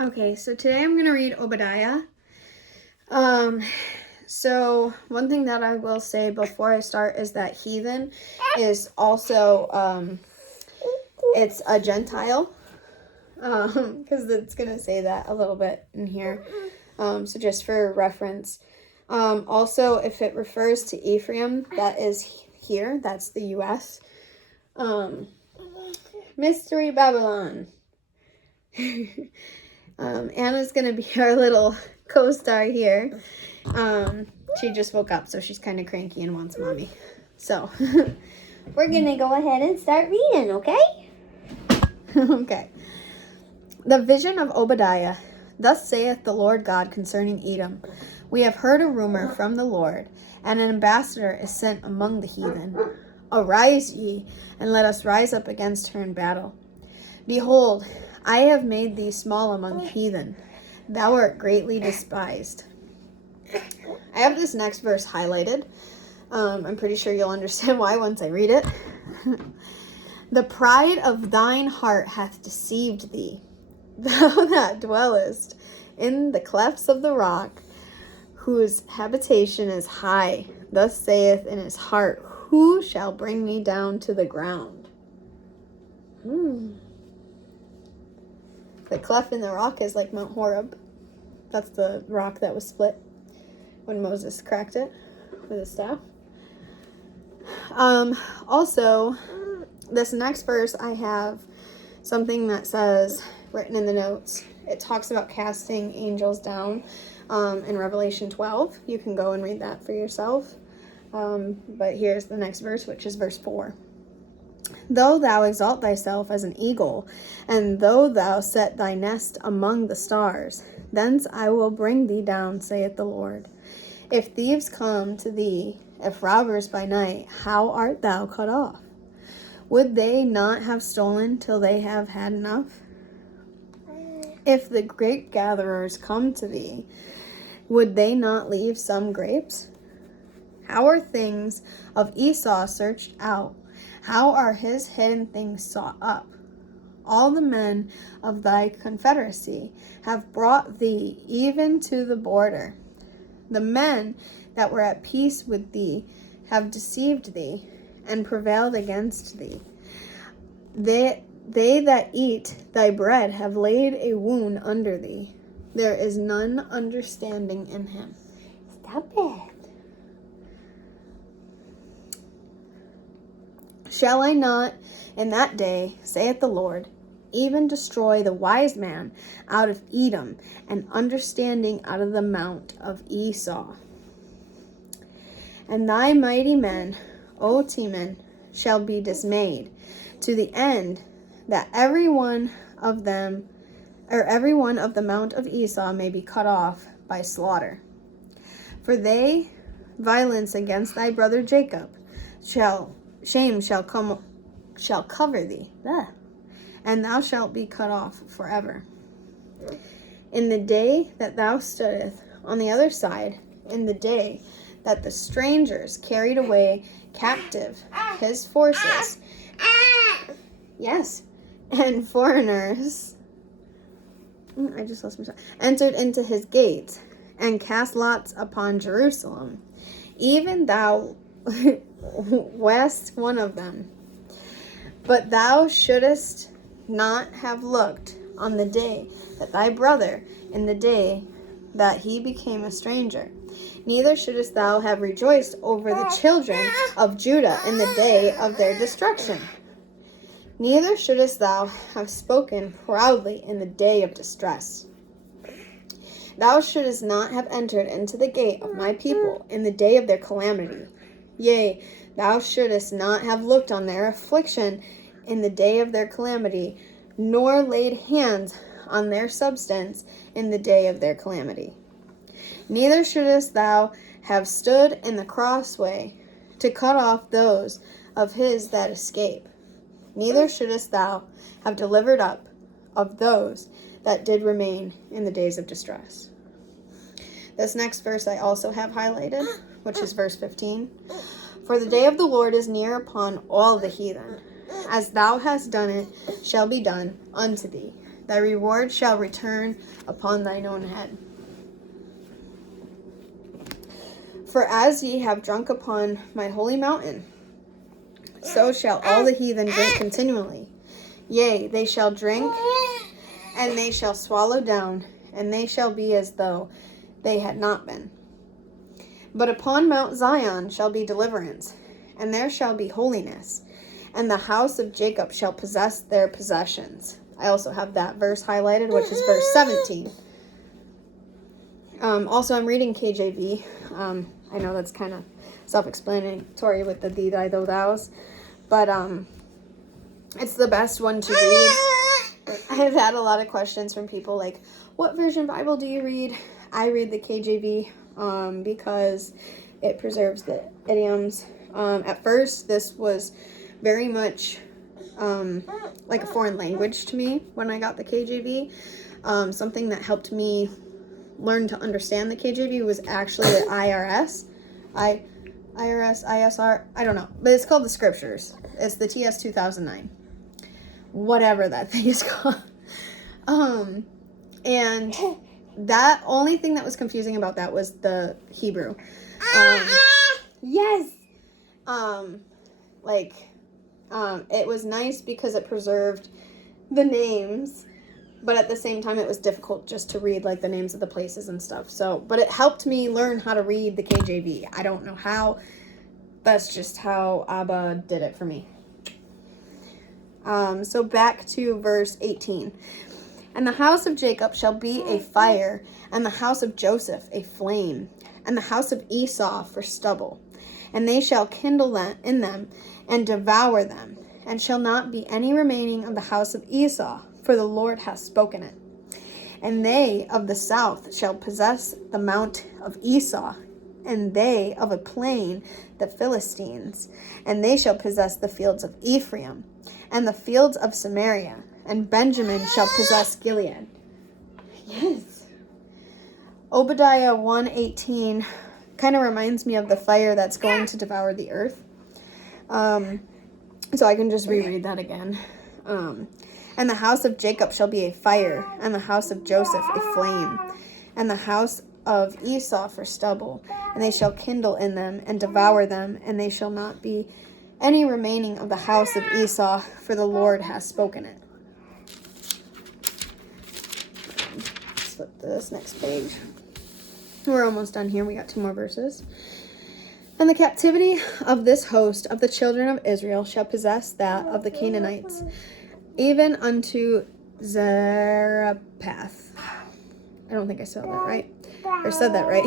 Okay, so today I'm going to read Obadiah. So one thing that I will say before I start is that heathen is also, it's a Gentile, because it's going to say that a little bit in here. So just for reference. Also, if it refers to Ephraim, that is here, that's the U.S. Mystery Babylon. Anna's gonna be our little co-star here. She just woke up, so she's kind of cranky and wants mommy. So we're gonna go ahead and start reading, okay? Okay. The vision of Obadiah. Thus saith the Lord God concerning Edom. We have heard a rumor from the Lord, and an ambassador is sent among the heathen. Arise ye, and let us rise up against her in battle. Behold, I have made thee small among heathen. Thou art greatly despised. I have this next verse highlighted. I'm pretty sure you'll understand why once I read it. The pride of thine heart hath deceived thee, thou that dwellest in the clefts of the rock, whose habitation is high. Thus saith in his heart, who shall bring me down to the ground? The cleft in the rock is like Mount Horeb. That's the rock that was split when Moses cracked it with his staff. Also, this next verse I have something that says, written in the notes, it talks about casting angels down in Revelation 12. You can go and read that for yourself. But here's the next verse, which is verse 4. Though thou exalt thyself as an eagle, and though thou set thy nest among the stars, thence I will bring thee down, saith the Lord. If thieves come to thee, if robbers by night, how art thou cut off? Would they not have stolen till they have had enough? If the grape gatherers come to thee, would they not leave some grapes? How are things of Esau searched out? How are his hidden things sought up? All the men of thy confederacy have brought thee even to the border. The men that were at peace with thee have deceived thee and prevailed against thee. They that eat thy bread have laid a wound under thee. There is none understanding in him. Stop it. Shall I not in that day, saith the Lord, even destroy the wise man out of Edom, and understanding out of the mount of Esau? And thy mighty men, O Teman, shall be dismayed, to the end that every one of the mount of Esau may be cut off by slaughter. For they violence against thy brother Jacob shame shall cover thee, and thou shalt be cut off forever. In the day that thou stoodest on the other side, in the day that the strangers carried away captive his forces, yes, and foreigners, I just lost my thought, entered into his gates, and cast lots upon Jerusalem, even thou wast one of them. But thou shouldest not have looked on the day that thy brother, in the day that he became a stranger. Neither shouldest thou have rejoiced over the children of Judah in the day of their destruction. Neither shouldest thou have spoken proudly in the day of distress. Thou shouldest not have entered into the gate of my people in the day of their calamity. Yea, thou shouldest not have looked on their affliction in the day of their calamity, nor laid hands on their substance in the day of their calamity. Neither shouldest thou have stood in the crossway to cut off those of his that escape. Neither shouldest thou have delivered up of those that did remain in the days of distress. This next verse I also have highlighted, which is verse 15. For the day of the Lord is near upon all the heathen. As thou hast done it shall be done unto thee. Thy reward shall return upon thine own head. For as ye have drunk upon my holy mountain, so shall all the heathen drink continually. Yea, they shall drink, and they shall swallow down, and they shall be as though they had not been. But upon Mount Zion shall be deliverance, and there shall be holiness, and the house of Jacob shall possess their possessions. I also have that verse highlighted, which is verse 17. Also, I'm reading KJV. I know that's kind of self-explanatory with the thee, thy, thou, thous, but it's the best one to read. I've had a lot of questions from people like, what version Bible do you read? I read the KJV because it preserves the idioms. At first, this was very much like a foreign language to me when I got the KJV. Something that helped me learn to understand the KJV was actually the ISR, I don't know, but it's called the Scriptures. It's the TS 2009, whatever that thing is called. And that only thing that was confusing about that was the Hebrew. Yes. It was nice because it preserved the names, but at the same time it was difficult just to read like the names of the places and stuff. So, but it helped me learn how to read the KJV. I don't know how. That's just how Abba did it for me. So back to verse 18. And the house of Jacob shall be a fire, and the house of Joseph a flame, and the house of Esau for stubble. And they shall kindle in them and devour them, and shall not be any remaining of the house of Esau, for the Lord hath spoken it. And they of the south shall possess the mount of Esau, and they of a plain the Philistines, and they shall possess the fields of Ephraim, and the fields of Samaria, and Benjamin shall possess Gilead. Yes. Obadiah 1:18 kind of reminds me of the fire that's going to devour the earth. So I can just reread that again. And the house of Jacob shall be a fire, and the house of Joseph a flame, and the house of Esau for stubble, and they shall kindle in them and devour them, and they shall not be any remaining of the house of Esau, for the Lord has spoken it. Let's flip to this next page. We're almost done here. We got 2 more verses. And the captivity of this host of the children of Israel shall possess that of the Canaanites, even unto Zarephath. I don't think I said that right. Or said that right.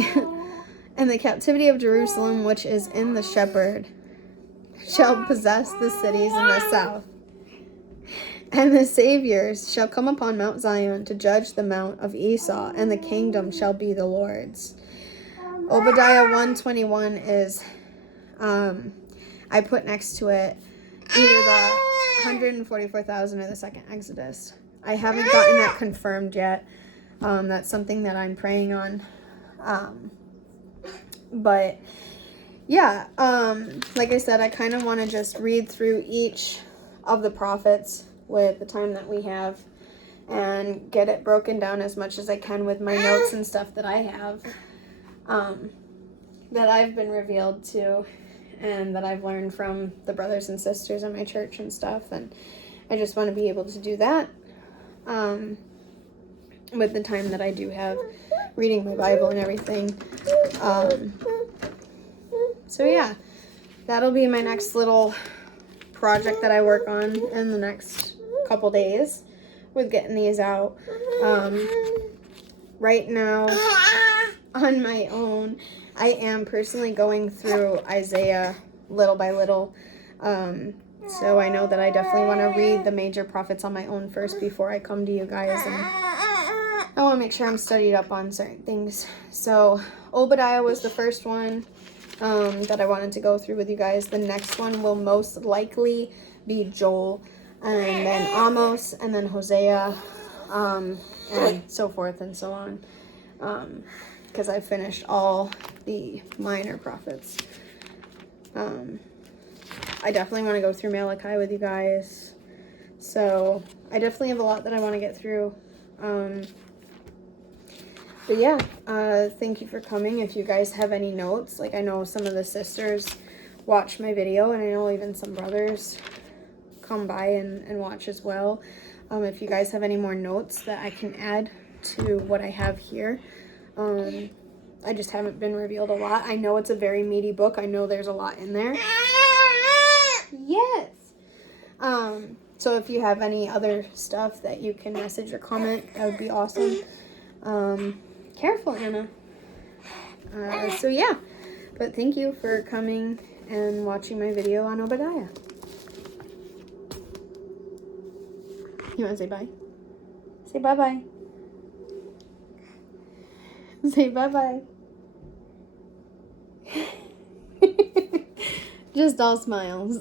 And the captivity of Jerusalem, which is in the shepherd, shall possess the cities in the south. And the saviors shall come upon Mount Zion to judge the mount of Esau, and the kingdom shall be the Lord's. Obadiah 1:21 is, I put next to it either the 144,000 or the second Exodus. I haven't gotten that confirmed yet. That's something that I'm praying on. But yeah, like I said, I kind of want to just read through each of the prophets with the time that we have and get it broken down as much as I can with my notes and stuff that I have, that I've been revealed to and that I've learned from the brothers and sisters in my church and stuff. And I just want to be able to do that with the time that I do have reading my Bible and everything. So yeah, that'll be my next little project that I work on in the next couple days with getting these out. Right now, on my own, I am personally going through Isaiah little by little. So I know that I definitely want to read the major prophets on my own first before I come to you guys, and I want to make sure I'm studied up on certain things. So Obadiah was the first one that I wanted to go through with you guys. The next one will most likely be Joel, and then Amos, and then Hosea, and so forth and so on, because I finished all the minor prophets. I definitely want to go through Malachi with you guys, So I definitely have a lot that I want to get through. But yeah, thank you for coming. If you guys have any notes, like I know some of the sisters watch my video, and I know even some brothers come by and watch as well. If you guys have any more notes that I can add to what I have here, I just haven't been revealed a lot. I know it's a very meaty book. I know there's a lot in there. Yes. So if you have any other stuff that you can message or comment, that would be awesome. Careful, Anna. So yeah, but thank you for coming and watching my video on Obadiah. You want to say bye? Say bye-bye. Say bye-bye. Just all smiles.